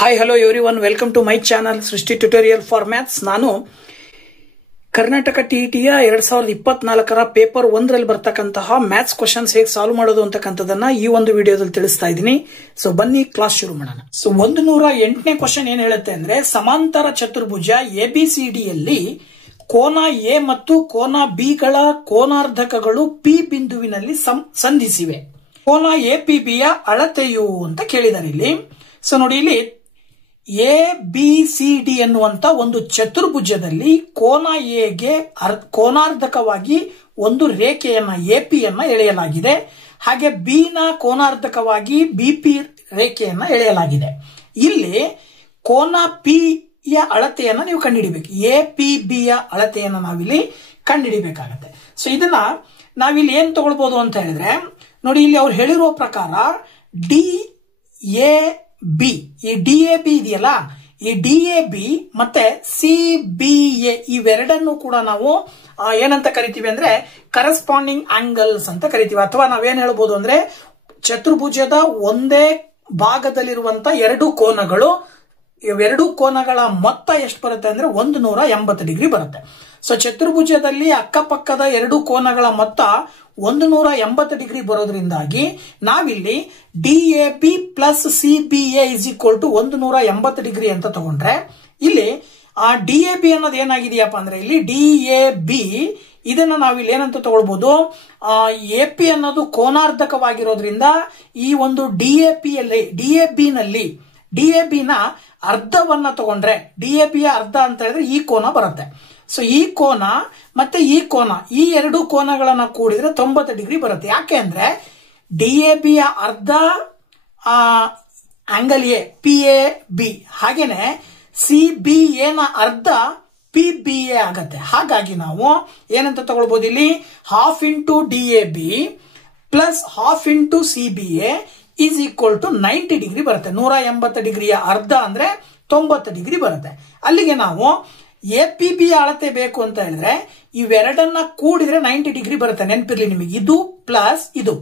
Hi hello everyone, welcome to my channel Srishti tutorial for maths. ನಾನು Karnataka ಟಿಇಟಿಯ 2024ರ paper 1ರಲ್ಲಿ ಬರ್ತಕ್ಕಂತಹ maths questions ಹೇಗೆ solve ಮಾಡೋದು ಅಂತಕ್ಕಂಥದನ್ನ ಈ ಒಂದು ವಿಡಿಯೋದಲ್ಲಿ ತಿಳಿಸ್ತಾ ಇದ್ದೀನಿ. ಸೊ ಬನ್ನಿ ಕ್ಲಾಸ್ ಶುರು ಮಾಡೋಣ. ಸೊ 108ನೇ ಕ್ವಶನ್ ಏನ್ ಹೇಳುತ್ತೆ ಅಂದ್ರೆ, ಸಮಾಂತರ ಚತುರ್ಭುಜ ಎಬಿಸಿಡಿಯಲ್ಲಿ ಕೋನ ಎ ಮತ್ತು ಕೋನ ಬಿ ಗಳ ಕೋನಾರ್ಧಕಗಳು ಪಿ ಬಿಂದುವಿನಲ್ಲಿ ಸಂಧಿಸಿವೆ. ಕೋನ ಎಪಿಬಿಯ ಅಳತೆಯು ಅಂತ ಕೇಳಿದ್ದಾರೆ ಇಲ್ಲಿ. ಸೊ ನೋಡಿ, ಇಲ್ಲಿ ಎ ಬಿ ಸಿ ಡಿ ಅನ್ನುವಂತ ಒಂದು ಚತುರ್ಭುಜದಲ್ಲಿ ಕೋನ ಎಗೆ ಕೋನಾರ್ಧಕವಾಗಿ ಒಂದು ರೇಖೆಯನ್ನ ಎಪಿಯನ್ನ ಎಳೆಯಲಾಗಿದೆ. ಹಾಗೆ ಬಿ ನ ಕೋನಾರ್ಧಕವಾಗಿ ಬಿಪಿ ರೇಖೆಯನ್ನ ಎಳೆಯಲಾಗಿದೆ. ಇಲ್ಲಿ ಕೋನ ಪಿ ಯ ಅಳತೆಯನ್ನ ನೀವು ಕಂಡುಹಿಡಿಬೇಕು. ಎ ಪಿ ಬಿ ಯ ಅಳತೆಯನ್ನ ನಾವಿಲ್ಲಿ ಕಂಡುಹಿಡಿಬೇಕಾಗತ್ತೆ. ಸೊ ಇದನ್ನ ನಾವಿಲ್ಲಿ ಏನ್ ತಗೊಳ್ಬಹುದು ಅಂತ ಹೇಳಿದ್ರೆ, ನೋಡಿ ಇಲ್ಲಿ ಅವ್ರು ಹೇಳಿರುವ ಪ್ರಕಾರ ಡಿ ಎ ಬಿ, ಈ ಡಿ ಎ ಬಿ ಇದೆಯಲ್ಲ, ಈ ಡಿ ಎ ಬಿ ಮತ್ತೆ ಸಿ ಬಿ ಎ ಇವೆರಡನ್ನು ಕೂಡ ನಾವು ಏನಂತ ಕರಿತೀವಿ ಅಂದ್ರೆ ಕರೆಸ್ಪಾಂಡಿಂಗ್ ಆಂಗಲ್ಸ್ ಅಂತ ಕರಿತೀವಿ. ಅಥವಾ ನಾವೇನ್ ಹೇಳ್ಬೋದು ಅಂದ್ರೆ, ಚತುರ್ಭುಜದ ಒಂದೇ ಭಾಗದಲ್ಲಿರುವಂತ ಎರಡು ಕೋನಗಳು, ಇವೆರಡು ಕೋನಗಳ ಮೊತ್ತ ಎಷ್ಟು ಬರುತ್ತೆ ಅಂದ್ರೆ 180 ಡಿಗ್ರಿ ಬರುತ್ತೆ. ಸೊ ಚತುರ್ಭುಜದಲ್ಲಿ ಅಕ್ಕಪಕ್ಕದ ಎರಡು ಕೋನಗಳ ಮೊತ್ತ 180 ಡಿಗ್ರಿ ಬರೋದ್ರಿಂದಾಗಿ ನಾವಿಲ್ಲಿ D A B plus C B A is equal to 180 degree ಅಂತ ತಗೊಂಡ್ರೆ, ಇಲ್ಲಿ ಆ ಡಿ ಎ ಬಿ ಅನ್ನೋದು ಏನಾಗಿದೆಯಪ್ಪ ಅಂದ್ರೆ, ಇಲ್ಲಿ ಡಿ ಎ ಬಿ ಇದನ್ನ ನಾವಿಲ್ಲಿ ಏನಂತ ತಗೊಳ್ಬಹುದು, ಎ ಪಿ ಅನ್ನೋದು ಕೋನಾರ್ಧಕವಾಗಿರೋದ್ರಿಂದ ಈ ಒಂದು ಡಿ ಎ ಪಿ ಯಲ್ಲಿ ಡಿ ಎ ಬಿ ನ ಅರ್ಧವನ್ನ ತಗೊಂಡ್ರೆ, ಡಿ ಎ ಬಿ ಯ ಅರ್ಧ ಅಂತ ಹೇಳಿದ್ರೆ ಈ ಕೋನ ಬರುತ್ತೆ. ಸೊ ಈ ಕೋನ ಮತ್ತೆ ಈ ಕೋನ, ಈ ಎರಡು ಕೋನಗಳನ್ನ ಕೂಡಿದ್ರೆ 90 ಡಿಗ್ರಿ ಬರುತ್ತೆ. ಯಾಕೆ ಅಂದ್ರೆ ಡಿ ಎ ಬಿ ಯ ಅರ್ಧ angle A P A B, ಹಾಗೇನೆ ಸಿ ಬಿ ಎ ನ ಅರ್ಧ ಪಿ ಬಿ ಎ ಆಗತ್ತೆ. ಹಾಗಾಗಿ ನಾವು ಏನಂತ ತಗೊಳ್ಬಹುದು, ಇಲ್ಲಿ half into D A B plus half into C B A is equal to 90 degree ಬರುತ್ತೆ. 180 ಡಿಗ್ರಿಯ ಅರ್ಧ ಅಂದ್ರೆ 90 ಡಿಗ್ರಿ ಬರುತ್ತೆ. ಅಲ್ಲಿಗೆ ನಾವು ಎ ಪಿ ಬಿ ಅಳತೆ ಬೇಕು ಅಂತ ಹೇಳಿದ್ರೆ ಇವೆರಡನ್ನ ಕೂಡಿದ್ರೆ 90 ಡಿಗ್ರಿ ಬರುತ್ತೆ. ನೆನಪಿರ್ಲಿ ನಿಮಗೆ, ಇದು ಪ್ಲಸ್ ಇದು.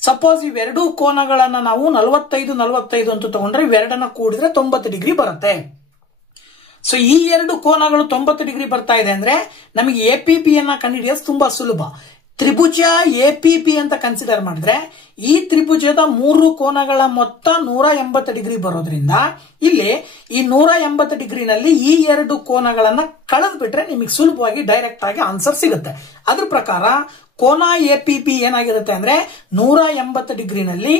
ಸಪೋಸ್ ಇವೆರಡು ಕೋನಗಳನ್ನ ನಾವು 45 ಅಂತ ತಗೊಂಡ್ರೆ ಇವೆರಡನ್ನ ಕೂಡಿದ್ರೆ 90 ಡಿಗ್ರಿ ಬರುತ್ತೆ. ಸೊ ಈ ಎರಡು ಕೋನಗಳು 90 ಡಿಗ್ರಿ ಬರ್ತಾ ಇದೆ ಅಂದ್ರೆ ನಮಗೆ ಎ ಪಿ ಬಿ ಅನ್ನ ಕಂಡುಹಿಡಿಯೋದು ತುಂಬಾ ಸುಲಭ. ತ್ರಿಭುಜ ಎ ಪಿ ಬಿ ಅಂತ ಕನ್ಸಿಡರ್ ಮಾಡಿದ್ರೆ ಈ ತ್ರಿಭುಜದ ಮೂರು ಕೋನಗಳ ಮೊತ್ತ 180 ಡಿಗ್ರಿ ಬರೋದ್ರಿಂದ ಇಲ್ಲಿ ಈ 180 ಡಿಗ್ರಿನಲ್ಲಿ ಈ ಎರಡು ಕೋನಗಳನ್ನ ಕಳೆದು ಬಿಟ್ರೆ ನಿಮಗೆ ಸುಲಭವಾಗಿ ಡೈರೆಕ್ಟ್ ಆಗಿ ಆನ್ಸರ್ ಸಿಗುತ್ತೆ. ಅದ್ರ ಪ್ರಕಾರ ಕೋನ ಎ ಪಿ ಬಿ ಏನಾಗಿರುತ್ತೆ ಅಂದ್ರೆ 180 ಡಿಗ್ರಿನಲ್ಲಿ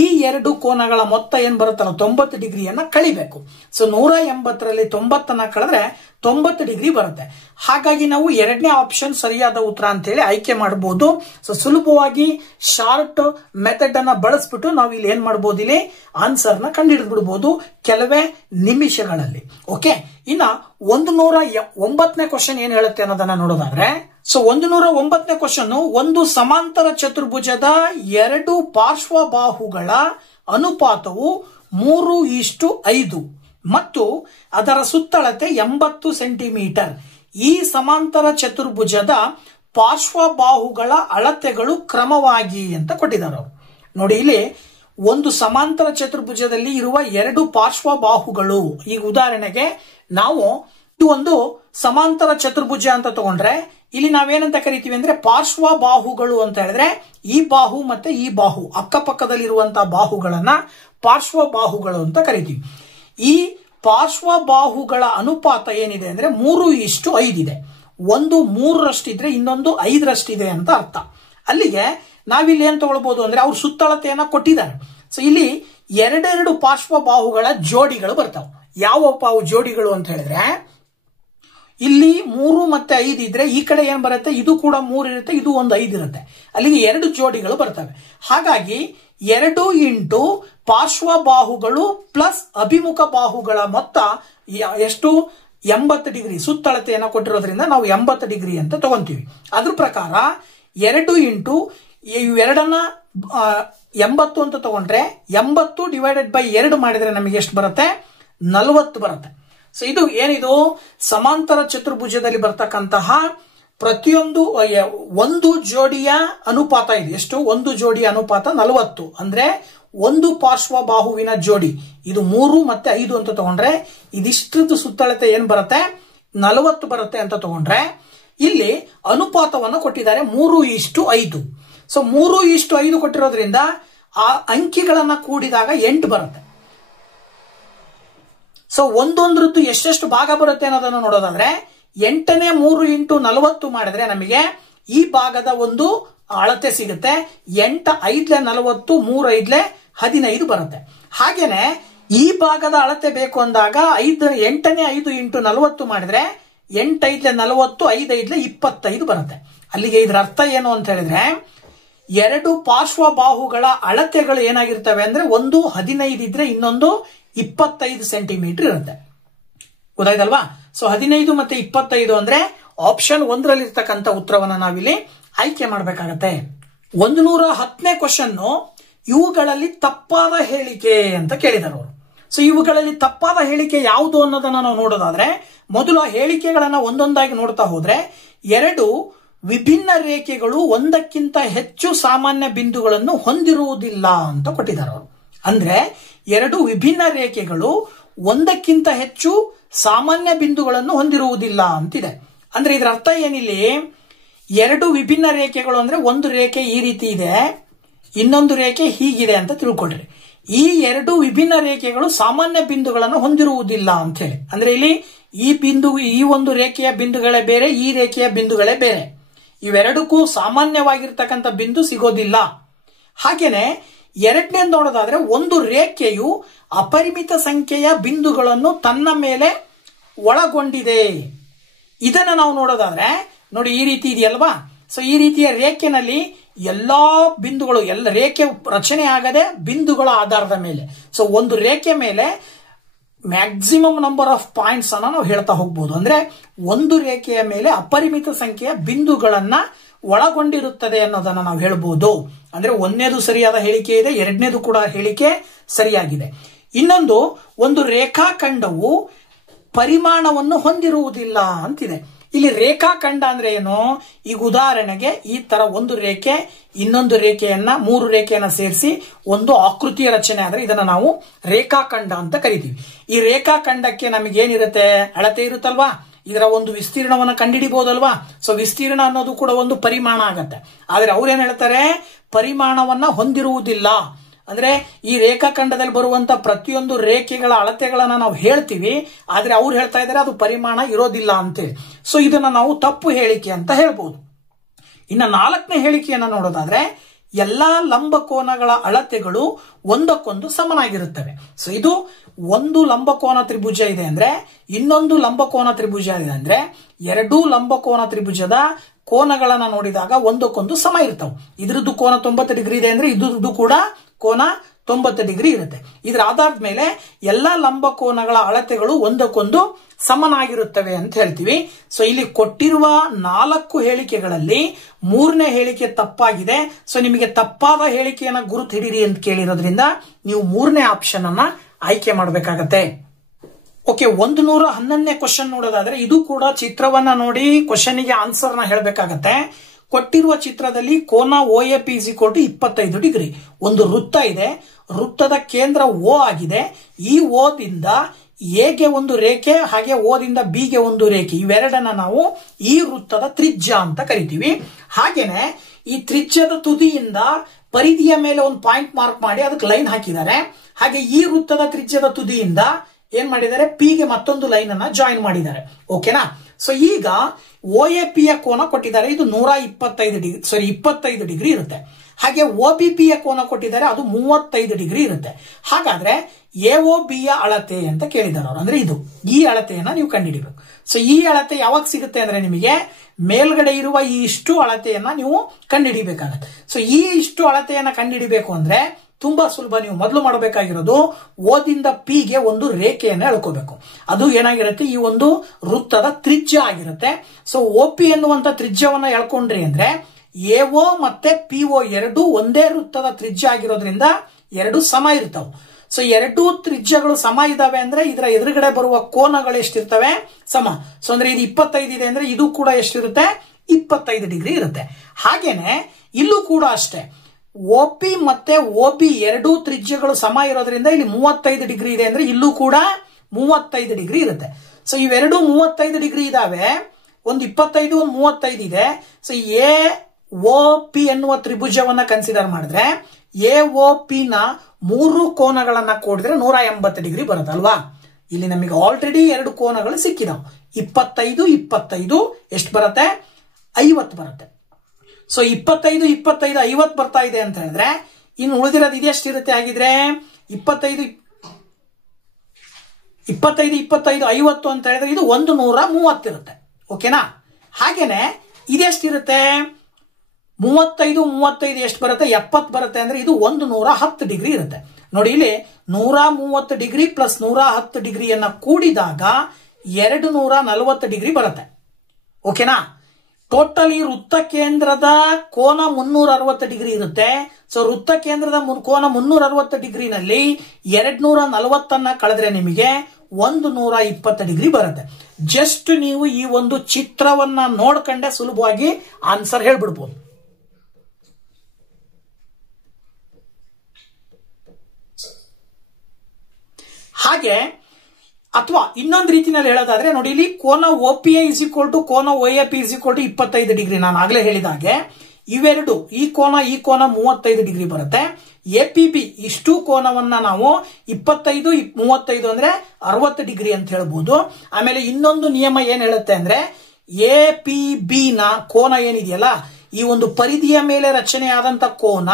ಈ ಎರಡು ಕೋನಗಳ ಮೊತ್ತ ಏನ್ ಬರುತ್ತಲ್ಲ 90 ಡಿಗ್ರಿಯನ್ನ ಕಳಿಬೇಕು. ಸೊ 180ರಲ್ಲಿ 90ನ್ನ ಕಳೆದ್ರೆ 90 ಡಿಗ್ರಿ ಬರುತ್ತೆ. ಹಾಗಾಗಿ ನಾವು ಎರಡನೇ ಆಪ್ಷನ್ ಸರಿಯಾದ ಉತ್ತರ ಅಂತ ಹೇಳಿ ಆಯ್ಕೆ ಮಾಡಬಹುದು. ಸೊ ಸುಲಭವಾಗಿ ಶಾರ್ಟ್ ಮೆಥಡ್ ಅನ್ನ ಬಳಸ್ಬಿಟ್ಟು ನಾವು ಇಲ್ಲಿ ಏನ್ ಮಾಡಬಹುದು, ಇಲ್ಲಿ ಆನ್ಸರ್ ನ ಕಂಡುಹಿಡಿದು ಬಿಡಬಹುದು ಕೆಲವೇ ನಿಮಿಷಗಳಲ್ಲಿ. ಓಕೆ, ಇನ್ನ 109ನೇ ಕ್ವಶನ್ ಏನ್ ಹೇಳುತ್ತೆ ಅನ್ನೋದನ್ನ ನೋಡೋದಾದ್ರೆ, ಸೊ 109ನೇ ಕ್ವಶನ್, ಒಂದು ಸಮಾಂತರ ಚತುರ್ಭುಜದ ಎರಡು ಪಾರ್ಶ್ವಬಾಹುಗಳ ಅನುಪಾತವು 3:5 ಮತ್ತು ಅದರ ಸುತ್ತಳತೆ 80 ಸೆಂಟಿಮೀಟರ್. ಈ ಸಮಾಂತರ ಚತುರ್ಭುಜದ ಪಾರ್ಶ್ವಬಾಹುಗಳ ಅಳತೆಗಳು ಕ್ರಮವಾಗಿ ಅಂತ ಕೊಟ್ಟಿದ್ದಾರೆ ಅವರು. ನೋಡಿ, ಇಲ್ಲಿ ಒಂದು ಸಮಾಂತರ ಚತುರ್ಭುಜದಲ್ಲಿ ಇರುವ ಎರಡು ಪಾರ್ಶ್ವಬಾಹುಗಳು, ಈಗ ಉದಾಹರಣೆಗೆ ನಾವು ಇದು ಒಂದು ಸಮಾಂತರ ಚತುರ್ಭುಜ ಅಂತ ತಗೊಂಡ್ರೆ ಇಲ್ಲಿ ನಾವೇನಂತ ಕರಿತೀವಿ ಅಂದ್ರೆ ಪಾರ್ಶ್ವಬಾಹುಗಳು ಅಂತ ಹೇಳಿದ್ರೆ ಈ ಬಾಹು ಮತ್ತೆ ಈ ಬಾಹು ಅಕ್ಕಪಕ್ಕದಲ್ಲಿರುವಂತಹ ಬಾಹುಗಳನ್ನ ಪಾರ್ಶ್ವಬಾಹುಗಳು ಅಂತ ಕರಿತೀವಿ. ಈ ಪಾರ್ಶ್ವಬಾಹುಗಳ ಅನುಪಾತ ಏನಿದೆ ಅಂದ್ರೆ 3:5 ಇದೆ. ಒಂದು 3ರಷ್ಟಿದ್ರೆ ಇನ್ನೊಂದು 5ರಷ್ಟಿದೆ ಅಂತ ಅರ್ಥ. ಅಲ್ಲಿಗೆ ನಾವಿಲ್ಲಿ ಏನ್ ತಗೊಳ್ಬಹುದು ಅಂದ್ರೆ ಅವ್ರ ಸುತ್ತಳತೆಯನ್ನ ಕೊಟ್ಟಿದ್ದಾರೆ. ಸೊ ಇಲ್ಲಿ ಎರಡೆರಡು ಪಾರ್ಶ್ವಬಾಹುಗಳ ಜೋಡಿಗಳು ಬರ್ತಾವೆ. ಯಾವಪ್ಪ ಅವು ಜೋಡಿಗಳು ಅಂತ ಹೇಳಿದ್ರೆ, ಇಲ್ಲಿ 3 ಮತ್ತೆ 5 ಇದ್ರೆ ಈ ಕಡೆ ಏನ್ ಬರುತ್ತೆ, ಇದು ಕೂಡ 3 ಇರುತ್ತೆ, ಇದು ಒಂದು 5 ಇರುತ್ತೆ. ಅಲ್ಲಿಗೆ ಎರಡು ಜೋಡಿಗಳು ಬರ್ತವೆ. ಹಾಗಾಗಿ 2 ಇಂಟು ಪಾರ್ಶ್ವಬಾಹುಗಳು ಪ್ಲಸ್ ಅಭಿಮುಖ ಬಾಹುಗಳ ಮೊತ್ತ ಎಷ್ಟು, 80 ಡಿಗ್ರಿ. ಸುತ್ತಳತೆಯನ್ನ ಕೊಟ್ಟಿರೋದ್ರಿಂದ ನಾವು 80 ಡಿಗ್ರಿ ಅಂತ ತಗೊಂತೀವಿ. ಅದ್ರ ಪ್ರಕಾರ 2 ಇಂಟು ಇವೆರಡನ್ನ 80 ಅಂತ ತಗೊಂಡ್ರೆ 80 ಡಿವೈಡೆಡ್ ಬೈ 2 ಮಾಡಿದ್ರೆ ನಮಗೆ ಎಷ್ಟು ಬರುತ್ತೆ, 40 ಬರುತ್ತೆ. ಸೊ ಇದು ಏನಿದು ಸಮಾಂತರ ಚತುರ್ಭುಜದಲ್ಲಿ ಬರ್ತಕ್ಕಂತಹ ಪ್ರತಿಯೊಂದು ಒಂದು ಜೋಡಿಯ ಅನುಪಾತ ಇದೆ. ಎಷ್ಟು, ಒಂದು ಜೋಡಿಯ ಅನುಪಾತ 40 ಅಂದ್ರೆ ಒಂದು ಪಾರ್ಶ್ವ ಬಾಹುವಿನ ಜೋಡಿ. ಇದು 3 ಮತ್ತೆ 5 ಅಂತ ತಗೊಂಡ್ರೆ ಇದಿಷ್ಟದ್ದು ಸುತ್ತಳತೆ ಏನ್ ಬರುತ್ತೆ 40 ಬರುತ್ತೆ ಅಂತ ತಗೊಂಡ್ರೆ ಇಲ್ಲಿ ಅನುಪಾತವನ್ನು ಕೊಟ್ಟಿದ್ದಾರೆ 3:5. ಸೊ 3:5 ಕೊಟ್ಟಿರೋದ್ರಿಂದ ಆ ಅಂಕಿಗಳನ್ನ ಕೂಡಿದಾಗ 8 ಬರುತ್ತೆ. ಸೊ ಒಂದೊಂದ್ರದ್ದು ಎಷ್ಟೆಷ್ಟು ಭಾಗ ಬರುತ್ತೆ ಅನ್ನೋದನ್ನು ನೋಡೋದಾದ್ರೆ 8ನೇ 3 × 40 ಮಾಡಿದ್ರೆ ನಮಗೆ ಈ ಭಾಗದ ಒಂದು ಅಳತೆ ಸಿಗುತ್ತೆ. 8 5 40, 3 5 15 ಬರುತ್ತೆ. ಹಾಗೇನೆ ಈ ಭಾಗದ ಅಳತೆ ಬೇಕು ಅಂದಾಗ 8ನೇ 5 × 40 ಮಾಡಿದ್ರೆ 8 5 40, 5 5 25 ಬರುತ್ತೆ. ಅಲ್ಲಿಗೆ ಇದರ ಅರ್ಥ ಏನು ಅಂತ ಹೇಳಿದ್ರೆ 2 ಪಾರ್ಶ್ವ ಬಾಹುಗಳ ಅಳತೆಗಳು ಏನಾಗಿರ್ತವೆ ಅಂದ್ರೆ ಒಂದು 15 ಇದ್ರೆ ಇನ್ನೊಂದು 25 ಸೆಂಟಿಮೀಟರ್ ಇರುತ್ತೆ. ಗೊತ್ತಾಯ್ತಲ್ವಾ? ಸೊ 15 ಮತ್ತೆ 25 ಅಂದ್ರೆ ಆಪ್ಷನ್ 1ರಲ್ಲಿ ಇರ್ತಕ್ಕಂಥ ಉತ್ತರವನ್ನ ನಾವಿಲ್ಲಿ ಆಯ್ಕೆ ಮಾಡಬೇಕಾಗತ್ತೆ. 110ನೇ ಕ್ವಶನ್ ಇವುಗಳಲ್ಲಿ ತಪ್ಪಾದ ಹೇಳಿಕೆ ಅಂತ ಕೇಳಿದರು ಅವರು. ಸೊ ಇವುಗಳಲ್ಲಿ ತಪ್ಪಾದ ಹೇಳಿಕೆ ಯಾವುದು ಅನ್ನೋದನ್ನ ನಾವು ನೋಡೋದಾದ್ರೆ ಮೊದಲು ಆ ಹೇಳಿಕೆಗಳನ್ನ ಒಂದೊಂದಾಗಿ ನೋಡ್ತಾ ಹೋದ್ರೆ 2 ವಿಭಿನ್ನ ರೇಖೆಗಳು ಒಂದಕ್ಕಿಂತ ಹೆಚ್ಚು ಸಾಮಾನ್ಯ ಬಿಂದುಗಳನ್ನು ಹೊಂದಿರುವುದಿಲ್ಲ ಅಂತ ಕೊಟ್ಟಿದ್ದಾರೆ ಅವರು. ಅಂದ್ರೆ 2 ವಿಭಿನ್ನ ರೇಖೆಗಳು ಒಂದಕ್ಕಿಂತ ಹೆಚ್ಚು ಸಾಮಾನ್ಯ ಬಿಂದುಗಳನ್ನು ಹೊಂದಿರುವುದಿಲ್ಲ ಅಂತಿದೆ. ಅಂದ್ರೆ ಇದರ ಅರ್ಥ ಏನಿಲ್ಲಿ 2 ವಿಭಿನ್ನ ರೇಖೆಗಳು ಅಂದ್ರೆ ಒಂದು ರೇಖೆ ಈ ರೀತಿ ಇದೆ, ಇನ್ನೊಂದು ರೇಖೆ ಹೀಗಿದೆ ಅಂತ ತಿಳ್ಕೊಳ್ರಿ. ಈ 2 ವಿಭಿನ್ನ ರೇಖೆಗಳು ಸಾಮಾನ್ಯ ಬಿಂದುಗಳನ್ನು ಹೊಂದಿರುವುದಿಲ್ಲ ಅಂತ ಹೇಳಿ. ಅಂದ್ರೆ ಇಲ್ಲಿ ಈ ಒಂದು ರೇಖೆಯ ಬಿಂದುಗಳೇ ಬೇರೆ, ಈ ರೇಖೆಯ ಬಿಂದುಗಳೇ ಬೇರೆ. ಇವೆರಡಕ್ಕೂ ಸಾಮಾನ್ಯವಾಗಿರ್ತಕ್ಕಂಥ ಬಿಂದು ಸಿಗೋದಿಲ್ಲ. ಹಾಗೇನೆ ಎರಡನೇ ನೋಡೋದಾದ್ರೆ ಒಂದು ರೇಖೆಯು ಅಪರಿಮಿತ ಸಂಖ್ಯೆಯ ಬಿಂದುಗಳನ್ನು ತನ್ನ ಮೇಲೆ ಒಳಗೊಂಡಿದೆ. ಇದನ್ನ ನಾವು ನೋಡೋದಾದ್ರೆ ನೋಡಿ ಈ ರೀತಿ ಇದೆಯಲ್ವಾ. ಸೊ ಈ ರೀತಿಯ ರೇಖೆನಲ್ಲಿ ಎಲ್ಲಾ ಬಿಂದುಗಳು ರೇಖೆ ರಚನೆ ಆಗದೆ ಬಿಂದುಗಳ ಆಧಾರದ ಮೇಲೆ. ಸೊ ಒಂದು ರೇಖೆ ಮೇಲೆ ಮ್ಯಾಕ್ಸಿಮಮ್ ನಂಬರ್ ಆಫ್ ಪಾಯಿಂಟ್ಸ್ ಅನ್ನ ನಾವು ಹೇಳ್ತಾ ಹೋಗ್ಬೋದು. ಅಂದ್ರೆ ಒಂದು ರೇಖೆಯ ಮೇಲೆ ಅಪರಿಮಿತ ಸಂಖ್ಯೆಯ ಬಿಂದುಗಳನ್ನ ಒಳಗೊಂಡಿರುತ್ತದೆ ಅನ್ನೋದನ್ನ ನಾವು ಹೇಳ್ಬೋದು. ಅಂದ್ರೆ ಒಂದನೇದು ಸರಿಯಾದ ಹೇಳಿಕೆ ಇದೆ, ಎರಡನೇದು ಕೂಡ ಹೇಳಿಕೆ ಸರಿಯಾಗಿದೆ. ಇನ್ನೊಂದು ಒಂದು ರೇಖಾಖಂಡವು ಪರಿಮಾಣವನ್ನು ಹೊಂದಿರುವುದಿಲ್ಲ ಅಂತಿದೆ. ಇಲ್ಲಿ ರೇಖಾಖಂಡ ಅಂದ್ರೆ ಏನು? ಈಗ ಉದಾಹರಣೆಗೆ ಈ ತರ ಒಂದು ರೇಖೆ ಇನ್ನೊಂದು ರೇಖೆಯನ್ನ 3 ರೇಖೆಯನ್ನ ಸೇರಿಸಿ ಒಂದು ಆಕೃತಿಯ ರಚನೆ ಆದ್ರೆ ಇದನ್ನ ನಾವು ರೇಖಾಖಂಡ ಅಂತ ಕರಿತೀವಿ. ಈ ರೇಖಾಖಂಡಕ್ಕೆ ನಮಗೆ ಏನಿರುತ್ತೆ? ಅಳತೆ ಇರುತ್ತಲ್ವಾ. ಇದರ ಒಂದು ವಿಸ್ತೀರ್ಣವನ್ನು ಕಂಡುಹಿಡಿಬಹುದಲ್ವಾ. ಸೊ ವಿಸ್ತೀರ್ಣ ಅನ್ನೋದು ಕೂಡ ಒಂದು ಪರಿಮಾಣ ಆಗತ್ತೆ. ಆದ್ರೆ ಅವ್ರೇನ್ ಹೇಳ್ತಾರೆ? ಪರಿಮಾಣವನ್ನ ಹೊಂದಿರುವುದಿಲ್ಲ. ಅಂದ್ರೆ ಈ ರೇಖಾಖಂಡದಲ್ಲಿ ಬರುವಂತ ಪ್ರತಿಯೊಂದು ರೇಖೆಗಳ ಅಳತೆಗಳನ್ನ ನಾವು ಹೇಳ್ತೀವಿ, ಆದ್ರೆ ಅವ್ರು ಹೇಳ್ತಾ ಇದ್ದಾರೆ ಅದು ಪರಿಮಾಣ ಇರೋದಿಲ್ಲ ಅಂತೇಳಿ. ಸೊ ಇದನ್ನ ನಾವು ತಪ್ಪು ಹೇಳಿಕೆ ಅಂತ ಹೇಳ್ಬೋದು. ಇನ್ನು 4ನೇ ಹೇಳಿಕೆಯನ್ನ ನೋಡೋದಾದ್ರೆ ಎಲ್ಲಾ ಲಂಬಕೋನಗಳ ಅಳತೆಗಳು ಒಂದಕ್ಕೊಂದು ಸಮನಾಗಿರುತ್ತವೆ. ಸೊ ಇದು ಒಂದು ಲಂಬಕೋನ ತ್ರಿಭುಜ ಇದೆ ಅಂದ್ರೆ ಇನ್ನೊಂದು ಲಂಬಕೋನ ತ್ರಿಭುಜ ಇದೆ ಅಂದ್ರೆ 2 ಲಂಬಕೋನ ತ್ರಿಭುಜದ ಕೋನಗಳನ್ನ ನೋಡಿದಾಗ ಒಂದಕ್ಕೊಂದು ಸಮ ಇರ್ತಾವೆ. ಇದ್ರದ್ದು ಕೋನ 90 ಡಿಗ್ರಿ ಇದೆ ಅಂದ್ರೆ ಇದ್ರದ್ದು ಕೂಡ ಕೋನ 90 ಡಿಗ್ರಿ ಇರುತ್ತೆ. ಇದರ ಆಧಾರದ ಮೇಲೆ ಎಲ್ಲಾ ಲಂಬಕೋನಗಳ ಅಳತೆಗಳು ಒಂದಕ್ಕೊಂದು ಸಮನಾಗಿರುತ್ತವೆ ಅಂತ ಹೇಳ್ತೀವಿ. ಸೊ ಇಲ್ಲಿ ಕೊಟ್ಟಿರುವ 4 ಹೇಳಿಕೆಗಳಲ್ಲಿ 3ನೇ ಹೇಳಿಕೆ ತಪ್ಪಾಗಿದೆ. ಸೊ ನಿಮಗೆ ತಪ್ಪಾದ ಹೇಳಿಕೆಯನ್ನ ಗುರುತು ಹಿಡಿರಿ ಅಂತ ಕೇಳಿರೋದ್ರಿಂದ ನೀವು 3ನೇ ಆಪ್ಷನ್ ಅನ್ನ ಆಯ್ಕೆ ಮಾಡಬೇಕಾಗತ್ತೆ. ಓಕೆ, 111ನೇ ಕ್ವಶನ್ ನೋಡೋದಾದ್ರೆ ಇದು ಕೂಡ ಚಿತ್ರವನ್ನ ನೋಡಿ ಕ್ವಶನ್ಗೆ ಆನ್ಸರ್ ನ ಹೇಳಬೇಕಾಗತ್ತೆ. ಕೊಟ್ಟಿರುವ ಚಿತ್ರದಲ್ಲಿ ಕೋನ OAP = 25 ಡಿಗ್ರಿ. ಒಂದು ವೃತ್ತ ಇದೆ, ವೃತ್ತದ ಕೇಂದ್ರ O ಆಗಿದೆ. ಈ O ದಿಂದ A ಗೆ ಒಂದು ರೇಖೆ, ಹಾಗೆ O ದಿಂದ B ಗೆ ಒಂದು ರೇಖೆ, ಇವೆರಡನ್ನ ನಾವು ಈ ವೃತ್ತದ ತ್ರಿಜ್ಯ ಅಂತ ಕರಿತೀವಿ. ಹಾಗೇನೆ ಈ ತ್ರಿಜ್ಯದ ತುದಿಯಿಂದ ಪರಿಧಿಯ ಮೇಲೆ ಒಂದು ಪಾಯಿಂಟ್ ಮಾರ್ಕ್ ಮಾಡಿ ಅದಕ್ಕೆ ಲೈನ್ ಹಾಕಿದ್ದಾರೆ. ಹಾಗೆ ಈ ವೃತ್ತದ ತ್ರಿಜ್ಯದ ತುದಿಯಿಂದ ಏನ್ ಮಾಡಿದ್ದಾರೆ? P ಗೆ ಮತ್ತೊಂದು ಲೈನ್ ಅನ್ನ ಜಾಯಿನ್ ಮಾಡಿದ್ದಾರೆ. ಓಕೆನಾ? ಸೊ ಈಗ OAP ಯ ಕೋನ ಕೊಟ್ಟಿದ್ದಾರೆ, ಇದು 25 ಡಿಗ್ರಿ ಇರುತ್ತೆ. ಹಾಗೆ OBP ಯ ಕೋನ ಕೊಟ್ಟಿದ್ದಾರೆ, ಅದು 35 ಡಿಗ್ರಿ ಇರುತ್ತೆ. ಹಾಗಾದ್ರೆ AOB ಯ ಅಳತೆ ಅಂತ ಕೇಳಿದ್ದಾರೆ ಅವರು. ಅಂದ್ರೆ ಈ ಅಳತೆಯನ್ನ ನೀವು ಕಂಡುಹಿಡಿಬೇಕು. ಸೊ ಈ ಅಳತೆ ಯಾವಾಗ ಸಿಗುತ್ತೆ ಅಂದ್ರೆ ನಿಮಗೆ ಮೇಲ್ಗಡೆ ಇರುವ ಈ ಇಷ್ಟು ಅಳತೆಯನ್ನ ನೀವು ಕಂಡುಹಿಡಿಬೇಕಾಗತ್ತೆ. ಸೊ ಈ ಇಷ್ಟು ಅಳತೆಯನ್ನ ಕಂಡುಹಿಡಿಬೇಕು ಅಂದ್ರೆ ತುಂಬಾ ಸುಲಭ. ನೀವು ಮೊದಲು ಮಾಡಬೇಕಾಗಿರೋದು O ದಿಂದ P ಗೆ ಒಂದು ರೇಖೆಯನ್ನು ಎಳ್ಕೋಬೇಕು. ಅದು ಏನಾಗಿರುತ್ತೆ? ಈ ಒಂದು ವೃತ್ತದ ತ್ರಿಜ್ಯ ಆಗಿರುತ್ತೆ. ಸೊ OP ಎನ್ನುವಂತ ತ್ರಿಜ್ಯವನ್ನ ಎಳ್ಕೊಂಡ್ರಿ ಅಂದ್ರೆ AO ಮತ್ತೆ PO ಎರಡೂ ಒಂದೇ ವೃತ್ತದ ತ್ರಿಜ್ಯ ಆಗಿರೋದ್ರಿಂದ ಎರಡು ಸಮ ಇರ್ತಾವೆ. ಸೊ ಎರಡೂ ತ್ರಿಜ್ಯಗಳು ಸಮ ಇದಾವೆ ಅಂದ್ರೆ ಇದರ ಎದುರುಗಡೆ ಬರುವ ಕೋನಗಳು ಎಷ್ಟಿರ್ತವೆ? ಸಮ. ಸೊ ಅಂದ್ರೆ ಇದು 25 ಇದೆ ಅಂದ್ರೆ ಇದು ಕೂಡ ಎಷ್ಟಿರುತ್ತೆ? 25 ಡಿಗ್ರಿ ಇರುತ್ತೆ. ಹಾಗೇನೆ ಇಲ್ಲೂ ಕೂಡ ಅಷ್ಟೇ, OP ಮತ್ತೆ OB ಎರಡೂ ತ್ರಿಜ್ಯಗಳು ಸಮ ಇರೋದ್ರಿಂದ ಇಲ್ಲಿ 35 ಡಿಗ್ರಿ ಇದೆ ಅಂದ್ರೆ ಇಲ್ಲೂ ಕೂಡ 35 ಡಿಗ್ರಿ ಇರುತ್ತೆ. ಸೊ ಇವೆರಡು 35 ಡಿಗ್ರಿ ಇದಾವೆ, ಒಂದು 25 ಒಂದು 35 ಇದೆ. ಸೊ AOP ಎನ್ನುವ ತ್ರಿಭುಜವನ್ನ ಕನ್ಸಿಡರ್ ಮಾಡಿದ್ರೆ AOP ನ 3 ಕೋನಗಳನ್ನ ಕೂಡಿದ್ರೆ 180 ಡಿಗ್ರಿ ಬರುತ್ತಲ್ವಾ. ಇಲ್ಲಿ ನಮಗೆ ಆಲ್ರೆಡಿ 2 ಕೋನಗಳು ಸಿಕ್ಕಿದಾವೆ. 25 25 ಎಷ್ಟು ಬರುತ್ತೆ? 50 ಬರುತ್ತೆ. ಸೊ 25 25 50 ಬರ್ತಾ ಇದೆ ಅಂತ ಹೇಳಿದ್ರೆ ಇನ್ನು ಉಳಿದಿರೋದು ಇದೆಷ್ಟಿರುತ್ತೆ ಆಗಿದ್ರೆ 25 25 25 50 ಅಂತ ಹೇಳಿದ್ರೆ ಇದು 130 ಇರುತ್ತೆ. ಓಕೆನಾ? ಹಾಗೇನೆ ಇದೆಷ್ಟಿರುತ್ತೆ? 35 35 ಎಷ್ಟು ಬರುತ್ತೆ? 70 ಬರುತ್ತೆ. ಅಂದ್ರೆ ಇದು 110 ಡಿಗ್ರಿ ಇರುತ್ತೆ. ನೋಡಿ ಇಲ್ಲಿ 130 ಡಿಗ್ರಿ ಪ್ಲಸ್ 110 ಡಿಗ್ರಿಯನ್ನ ಕೂಡಿದಾಗ 240 ಡಿಗ್ರಿ ಬರುತ್ತೆ. ಓಕೆನಾ? ಟೋಟಲ್ ಈ ವೃತ್ತ ಕೇಂದ್ರದ ಕೋನ 360 ಡಿಗ್ರಿ ಇರುತ್ತೆ. ಸೊ ವೃತ್ತ ಕೇಂದ್ರದ ಕೋನ 360 ಡಿಗ್ರಿನಲ್ಲಿ 240 ಕಳೆದ್ರೆ ನಿಮಗೆ 120 ಡಿಗ್ರಿ ಬರುತ್ತೆ. ಜಸ್ಟ್ ನೀವು ಈ ಒಂದು ಚಿತ್ರವನ್ನ ನೋಡ್ಕೊಂಡೆ ಸುಲಭವಾಗಿ ಆನ್ಸರ್ ಹೇಳ್ಬಿಡ್ಬೋದು. ಹಾಗೆ ಅಥವಾ ಇನ್ನೊಂದು ರೀತಿಯಲ್ಲಿ ಹೇಳೋದಾದ್ರೆ ನೋಡಿ, ಇಲ್ಲಿ ಕೋನ OPI ಇಸ್ ಈಕ್ವಲ್ ಟು ಕೋನ OAP is equal to 25 degree. ನಾನು ಆಗ್ಲೇ ಹೇಳಿದಾಗೆ ಇವೆರಡು ಈ ಕೋನ 35 ಡಿಗ್ರಿ ಬರುತ್ತೆ. APB ಇಷ್ಟು ಕೋನವನ್ನ ನಾವು 25 35 ಅಂದ್ರೆ 60 ಡಿಗ್ರಿ ಅಂತ ಹೇಳ್ಬೋದು. ಆಮೇಲೆ ಇನ್ನೊಂದು ನಿಯಮ ಏನ್ ಹೇಳುತ್ತೆ ಅಂದ್ರೆ APB ನ ಕೋನ ಏನಿದೆಯಲ್ಲ, ಈ ಒಂದು ಪರಿಧಿಯ ಮೇಲೆ ರಚನೆಯಾದಂತ ಕೋನ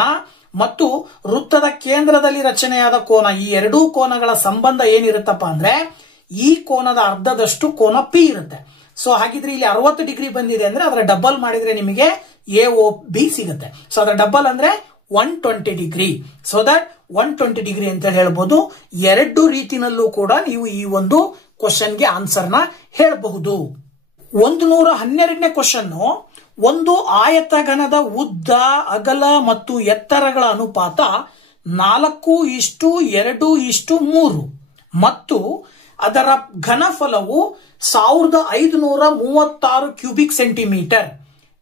ಮತ್ತು ವೃತ್ತದ ಕೇಂದ್ರದಲ್ಲಿ ರಚನೆಯಾದ ಕೋನ, ಈ ಎರಡೂ ಕೋನಗಳ ಸಂಬಂಧ ಏನಿರುತ್ತಪ್ಪ ಅಂದ್ರೆ ಈ ಕೋನದ ಅರ್ಧದಷ್ಟು ಕೋನ P ಇರುತ್ತೆ. ಸೊ ಹಾಗಿದ್ರೆ ಇಲ್ಲಿ 60 ಡಿಗ್ರಿ ಬಂದಿದೆ ಅಂದ್ರೆ ಅದರ ಡಬಲ್ ಮಾಡಿದ್ರೆ ನಿಮಗೆ AOB ಸಿಗುತ್ತೆ. ಸೊ ಅದರ ಡಬಲ್ ಅಂದ್ರೆ 120 ಡಿಗ್ರಿ. ಸೊ ದಟ್ 120 ಡಿಗ್ರಿ ಅಂತ ಹೇಳ್ಬೋದು. ಎರಡು ರೀತಿನಲ್ಲೂ ಕೂಡ ನೀವು ಈ ಒಂದು ಕ್ವಶನ್ಗೆ ಆನ್ಸರ್ನ ಹೇಳಬಹುದು. 112ನೇ ಕ್ವಶನ್, ಒಂದು ಆಯತಘನದ ಉದ್ದ, ಅಗಲ ಮತ್ತು ಎತ್ತರಗಳ ಅನುಪಾತ 4:2:3 ಮತ್ತು ಅದರ ಘನಫಲವು 1536 ಕ್ಯೂಬಿಕ್ ಸೆಂಟಿಮೀಟರ್.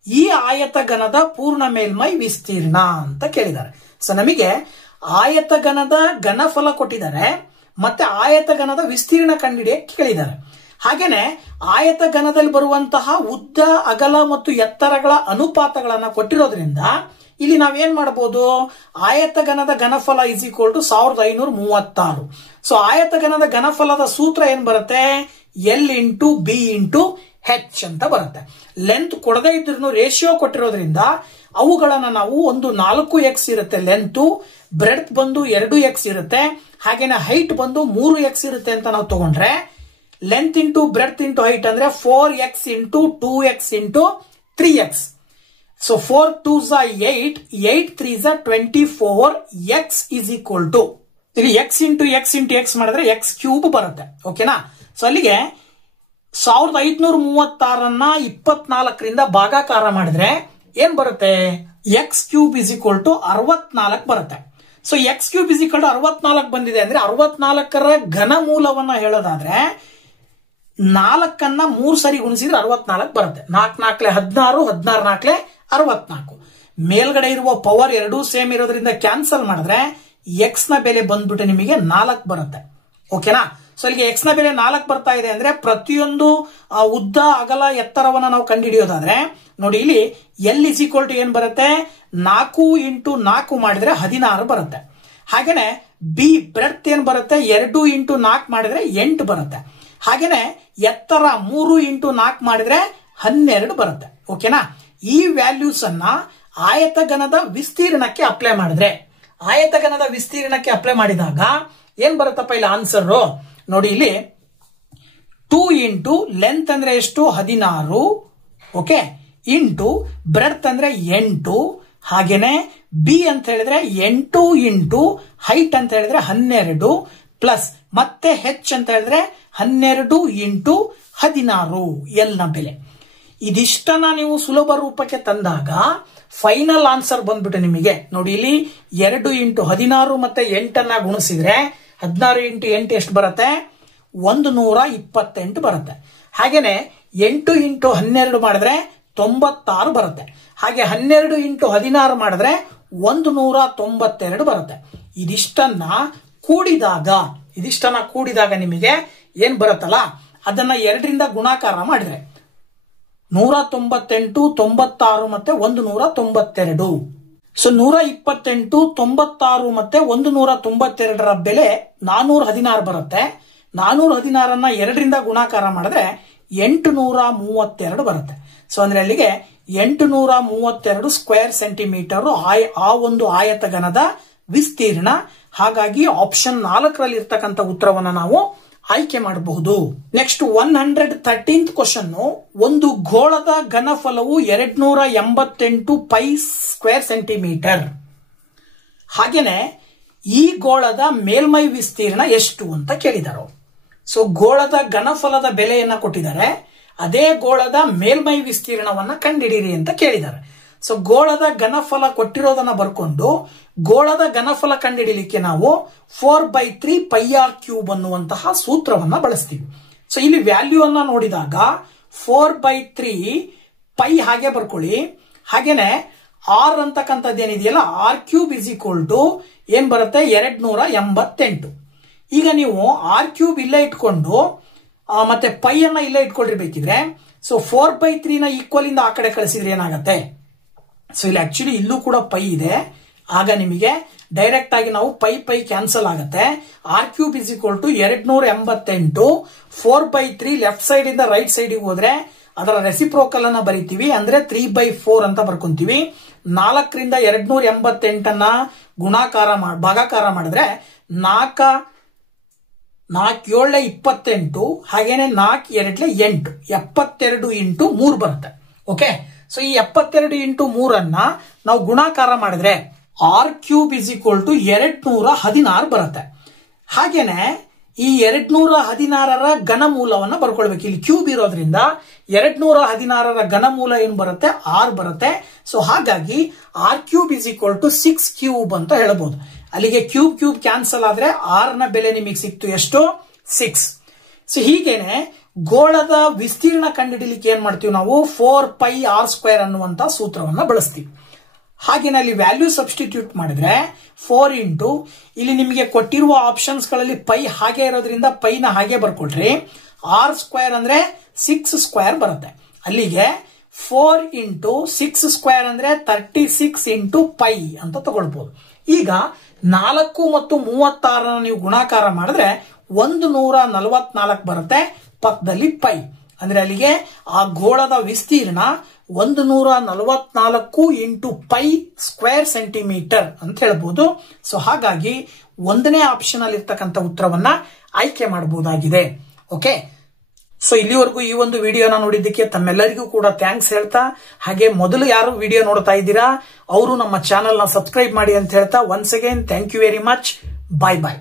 ಈ ಆಯತಘನದ ಪೂರ್ಣ ಮೇಲ್ಮೈ ವಿಸ್ತೀರ್ಣ ಅಂತ ಕೇಳಿದ್ದಾರೆ. ಸೊ ನಮಗೆ ಆಯತಘನದ ಘನಫಲ ಕೊಟ್ಟಿದ್ದಾರೆ ಮತ್ತೆ ಆಯತಘನದ ವಿಸ್ತೀರ್ಣ ಕಂಡುಹಿಡಿಯಕ್ಕೆ ಕೇಳಿದ್ದಾರೆ. ಹಾಗೇನೆ ಆಯತಘನದಲ್ಲಿ ಬರುವಂತಹ ಉದ್ದ, ಅಗಲ ಮತ್ತು ಎತ್ತರಗಳ ಅನುಪಾತಗಳನ್ನ ಕೊಟ್ಟಿರೋದ್ರಿಂದ ಇಲ್ಲಿ ನಾವೇನ್ ಮಾಡಬಹುದು? ಆಯತಘನದ ಘನಫಲ ಇಸ್ ಈಕ್ವಲ್ ಟು 1536. ಸೊ ಆಯತಘನದ ಘನಫಲದ ಸೂತ್ರ ಏನ್ ಬರುತ್ತೆ? L into B into H ಅಂತ ಬರುತ್ತೆ. ಲೆಂತ್ ಕೊಡದೇ ಇದ್ರೂ ರೇಷಿಯೋ ಕೊಟ್ಟಿರೋದ್ರಿಂದ ಅವುಗಳನ್ನ ನಾವು ಒಂದು 4x ಇರುತ್ತೆ ಲೆಂತ್, ಬ್ರೆಡ್ತ್ ಬಂದು 2x ಇರುತ್ತೆ, ಹಾಗೇನೆ ಹೈಟ್ ಬಂದು 3x ಇರುತ್ತೆ ಅಂತ ನಾವು ತಗೊಂಡ್ರೆ length into breadth into height ಅಂದ್ರೆ 4x into 2x into 3x. So 4 2s 8, 8 3s 24. x is equal to ಇಲ್ಲಿ x into x into x ಮಾಡಿದ್ರೆ x ಕ್ಯೂಬ್ ಬರುತ್ತೆ. ಓಕೆನಾ? ಸೊ ಅಲ್ಲಿಗೆ 1536 24ರಿಂದ ಭಾಗಾಕಾರ ಮಾಡಿದ್ರೆ ಏನ್ ಬರುತ್ತೆ? x cube is equal to 64 ಬರುತ್ತೆ. So x cube is equal to 64 ಬಂದಿದೆ ಅಂದ್ರೆ 64ರ ಘನಮೂಲವನ್ನ ಹೇಳೋದಾದ್ರೆ 4ಅನ್ನ 3 ಸರಿ ಗುಣಿಸಿದ್ರೆ 64 ಬರುತ್ತೆ. 4 4 16, 16 4 64. ಮೇಲ್ಗಡೆ ಇರುವ ಪವರ್ ಎರಡೂ ಸೇಮ್ ಇರೋದ್ರಿಂದ ಕ್ಯಾನ್ಸಲ್ ಮಾಡಿದ್ರೆ x ನ ಬೆಲೆ ಬಂದ್ಬಿಟ್ಟು ನಿಮಗೆ 4 ಬರುತ್ತೆ. ಓಕೆನಾ? ಸೊ ಇಲ್ಲಿಗೆ x ನ ಬೆಲೆ 4 ಬರ್ತಾ ಇದೆ ಅಂದ್ರೆ ಪ್ರತಿಯೊಂದು ಉದ್ದ, ಅಗಲ, ಎತ್ತರವನ್ನ ನಾವು ಕಂಡುಹಿಡಿಯೋದಾದ್ರೆ ನೋಡಿ ಇಲ್ಲಿ L ಇಸ್ ಈಕ್ವಲ್ ಟು ಏನ್ ಬರುತ್ತೆ? 4 ಇಂಟು 4 ಮಾಡಿದ್ರೆ 16 ಬರುತ್ತೆ. ಹಾಗೇನೆ B ಬ್ರೆಡ್ತ್ ಏನ್ ಬರುತ್ತೆ? 2 ಇಂಟು 4 ಮಾಡಿದ್ರೆ 8 ಬರುತ್ತೆ. ಹಾಗೇನೆ ಎತ್ತರ 3 ಇಂಟು 4 ಮಾಡಿದ್ರೆ 12 ಬರುತ್ತೆ. ಓಕೆನಾ? ಈ ವ್ಯಾಲ್ಯೂಸ್ ಅನ್ನ ಆಯತಘನದ ವಿಸ್ತೀರ್ಣಕ್ಕೆ ಅಪ್ಲೈ ಮಾಡಿದ್ರೆ, ಆಯತಘನದ ವಿಸ್ತೀರ್ಣಕ್ಕೆ ಅಪ್ಲೈ ಮಾಡಿದಾಗ ಏನ್ ಬರುತ್ತಪ್ಪ ಇಲ್ಲಿ ಆನ್ಸರ್? ನೋಡಿ ಇಲ್ಲಿ 2 ಇಂಟು ಲೆಂತ್ ಅಂದ್ರೆ ಎಷ್ಟು? 16. ಓಕೆ, ಇಂಟು ಬ್ರೆಡ್ತ್ ಅಂದ್ರೆ 8. ಹಾಗೇನೆ ಬಿ ಅಂತ ಹೇಳಿದ್ರೆ 8 ಇಂಟು ಹೈಟ್ ಅಂತ ಹೇಳಿದ್ರೆ 12 ಪ್ಲಸ್ ಮತ್ತೆ ಹೆಚ್ ಅಂತ ಹೇಳಿದ್ರೆ 12 ಇಂಟು 16 ಎಲ್ ನ ಬೆಲೆ. ಇದಿಷ್ಟನ್ನ ನೀವು ಸುಲಭ ರೂಪಕ್ಕೆ ತಂದಾಗ ಫೈನಲ್ ಆನ್ಸರ್ ಬಂದ್ಬಿಟ್ಟು ನಿಮಗೆ ನೋಡಿ ಇಲ್ಲಿ 2 ಇಂಟು 16 ಮತ್ತೆ 8 ಗುಣಿಸಿದ್ರೆ 16 ಇಂಟು 8 ಎಷ್ಟು ಬರುತ್ತೆ? 128 ಬರುತ್ತೆ. ಹಾಗೇನೆ 8 ಇಂಟು 12 ಮಾಡಿದ್ರೆ 96 ಬರುತ್ತೆ. ಹಾಗೆ 12 ಇಂಟು 16 ಮಾಡಿದ್ರೆ 192 ಬರುತ್ತೆ. ಇದಿಷ್ಟನ್ನ ಕೂಡಿದಾಗ ನಿಮಗೆ ಏನ್ ಬರುತ್ತಲ್ಲ ಅದನ್ನ 2ರಿಂದ ಗುಣಾಕಾರ ಮಾಡಿದ್ರೆ 198, 96 ಮತ್ತೆ 192. ಸೊ 128, 96 ಮತ್ತೆ 192ರ ಬೆಲೆ 416 ಬರುತ್ತೆ. 416 2ರಿಂದ ಗುಣಾಕಾರ ಮಾಡಿದ್ರೆ 832 ಬರುತ್ತೆ. ಸೊ ಅಂದ್ರೆ ಅಲ್ಲಿಗೆ 832 ಸ್ಕ್ವೇರ್ ಸೆಂಟಿಮೀಟರ್ ಆ ಒಂದು ಆಯತಘನದ ವಿಸ್ತೀರ್ಣ. ಹಾಗಾಗಿ ಆಪ್ಷನ್ 4ರಲ್ಲಿ ಇರ್ತಕ್ಕಂಥ ಉತ್ತರವನ್ನ ನಾವು ಆಯ್ಕೆ ಮಾಡಬಹುದು. Next 113th question. ಒಂದು ಗೋಳದ ಘನಫಲವು 288 ಪೈ ಸ್ಕ್ವೇರ್ ಸೆಂಟಿಮೀಟರ್. ಹಾಗೇನೆ ಈ ಗೋಳದ ಮೇಲ್ಮೈ ವಿಸ್ತೀರ್ಣ ಎಷ್ಟು ಅಂತ ಕೇಳಿದರು. ಸೊ ಗೋಳದ ಘನಫಲದ ಬೆಲೆಯನ್ನ ಕೊಟ್ಟಿದ್ದಾರೆ, ಅದೇ ಗೋಳದ ಮೇಲ್ಮೈ ವಿಸ್ತೀರ್ಣವನ್ನ ಕಂಡುಹಿಡಿಯಿರಿ ಅಂತ ಕೇಳಿದ್ದಾರೆ. ಸೊ ಗೋಳದ ಘನಫಲ ಕೊಟ್ಟಿರೋದನ್ನ ಬರ್ಕೊಂಡು ಗೋಳದ ಘನಫಲ ಕಂಡುಹಿಡಿಯಲಿಕ್ಕೆ ನಾವು 4/3 πr³ ಅನ್ನುವಂತಹ ಸೂತ್ರವನ್ನ ಬಳಸ್ತೀವಿ. ಸೊ ಇಲ್ಲಿ ವ್ಯಾಲ್ಯೂ ಅನ್ನ ನೋಡಿದಾಗ 4/3 ಪೈ ಹಾಗೆ ಬರ್ಕೊಳ್ಳಿ. ಹಾಗೇನೆ ಆರ್ ಅಂತಕ್ಕಂಥದ್ದು ಏನಿದೆಯಲ್ಲ r³ ಏನ್ ಬರುತ್ತೆ 288. ಈಗ ನೀವು r³ ಇಲ್ಲೇ ಇಟ್ಕೊಂಡು ಮತ್ತೆ ಪೈ ಅನ್ನ ಇಲ್ಲೇ ಇಟ್ಕೊಂಡಿರ್ಬೇಕಿದ್ರೆ ಸೊ 4/3 ನ ಈಕ್ವಲ್ ಇಂದ ಆ ಕಡೆ ಕಳಿಸಿದ್ರೆ ಏನಾಗತ್ತೆ. ಸೊ ಇಲ್ಲಿ ಆಕ್ಚುಲಿ ಇಲ್ಲೂ ಕೂಡ ಪೈ ಇದೆ, ಆಗ ನಿಮಗೆ ಡೈರೆಕ್ಟ್ ಆಗಿ ನಾವು ಪೈ ಕ್ಯಾನ್ಸಲ್ ಆಗುತ್ತೆ. r³ 288. 4/3 ಲೆಫ್ಟ್ ಸೈಡ್ ಇಂದ ರೈಟ್ ಸೈಡ್ ಹೋದ್ರೆ ಅದರ ರೆಸಿಪ್ರೋಕಲ್ ಅನ್ನ ಬರಿತೀವಿ, ಅಂದ್ರೆ 3/4 ಅಂತ ಬರ್ಕೊಂತೀವಿ. 4ರಿಂದ 288 ಭಾಗಾಕಾರ ಮಾಡಿದ್ರೆ 4 7 28, ಹಾಗೇನೆ 4 2 8, 72 ಇಂಟು 3 ಬರುತ್ತೆ. ಓಕೆ, ಸೊ ಈ 72 ಇಂಟು 3 ನಾವು ಗುಣಾಕಾರ ಮಾಡಿದ್ರೆ r³ 216 ಬರುತ್ತೆ. ಹಾಗೇನೆ ಈ 216ರ ಘನಮೂಲವನ್ನ ಬರ್ಕೊಳ್ಬೇಕು. ಇಲ್ಲಿ ಕ್ಯೂಬ್ ಇರೋದ್ರಿಂದ 216ರ ಘನಮೂಲ ಏನ್ ಬರುತ್ತೆ 6 ಬರುತ್ತೆ. ಸೊ ಹಾಗಾಗಿ r³ 6³ ಅಂತ ಹೇಳಬಹುದು. ಅಲ್ಲಿಗೆ ಕ್ಯೂಬ್ ಕ್ಯಾನ್ಸಲ್ ಆದ್ರೆ r ನ ಬೆಲೆ ನಿಮಗೆ ಸಿಕ್ತು ಎಷ್ಟು 6. ಸೊ ಹೀಗೇನೆ ಗೋಳದ ವಿಸ್ತೀರ್ಣ ಕಂಡುಹಿಡಿಯಲಿಕ್ಕೆ ಏನ್ ಮಾಡ್ತೀವಿ ನಾವು 4πr² ಅನ್ನುವಂತ ಸೂತ್ರವನ್ನ ಬಳಸ್ತೀವಿ. ಹಾಗೇನೆ ಅಲ್ಲಿ ವ್ಯಾಲ್ಯೂ ಸಬ್ಸ್ಟಿಟ್ಯೂಟ್ ಮಾಡಿದ್ರೆ 4 ಇಂಟು ಇಲ್ಲಿ ನಿಮಗೆ ಕೊಟ್ಟಿರುವ ಆಪ್ಷನ್ಸ್ ಗಳಲ್ಲಿ ಪೈ ಹಾಗೆ ಇರೋದ್ರಿಂದ ಪೈನ ಹಾಗೆ ಬರ್ಕೊಳ್ರಿ. r² ಅಂದ್ರೆ 6² ಬರುತ್ತೆ. ಅಲ್ಲಿಗೆ 4 ಇಂಟು 6² ಅಂದ್ರೆ 36 ಇಂಟು ಪೈ ಅಂತ ತಗೊಳ್ಬಹುದು. ಈಗ 4 ಮತ್ತು 36 ನೀವು ಗುಣಾಕಾರ ಮಾಡಿದ್ರೆ 144 ಬರುತ್ತೆ. ಪಕ್ಕದಲ್ಲಿ ಪೈ ಅಂದ್ರೆ ಅಲ್ಲಿಗೆ ಆ ಗೋಳದ ವಿಸ್ತೀರ್ಣ 144 ಇಂಟು ಪೈ ಸ್ಕ್ವೇರ್ ಸೆಂಟಿಮೀಟರ್ ಅಂತ ಹೇಳ್ಬೋದು. ಸೊ ಹಾಗಾಗಿ 1ನೇ ಆಪ್ಷನ್ ಅಲ್ಲಿ ಇರ್ತಕ್ಕಂಥ ಉತ್ತರವನ್ನ ಆಯ್ಕೆ ಮಾಡಬಹುದಾಗಿದೆ. ಓಕೆ, ಸೊ ಇಲ್ಲಿವರೆಗೂ ಈ ಒಂದು ವಿಡಿಯೋನ ನೋಡಿದ್ದಕ್ಕೆ ತಮ್ಮೆಲ್ಲರಿಗೂ ಕೂಡ ಥ್ಯಾಂಕ್ಸ್ ಹೇಳ್ತಾ, ಹಾಗೆ ಮೊದಲು ಯಾರು ವಿಡಿಯೋ ನೋಡ್ತಾ ಇದ್ದೀರಾ ಅವರು ನಮ್ಮ ಚಾನೆಲ್ ನ ಸಬ್ಸ್ಕ್ರೈಬ್ ಮಾಡಿ ಅಂತ ಹೇಳ್ತಾ, once again thank you very much. Bye bye.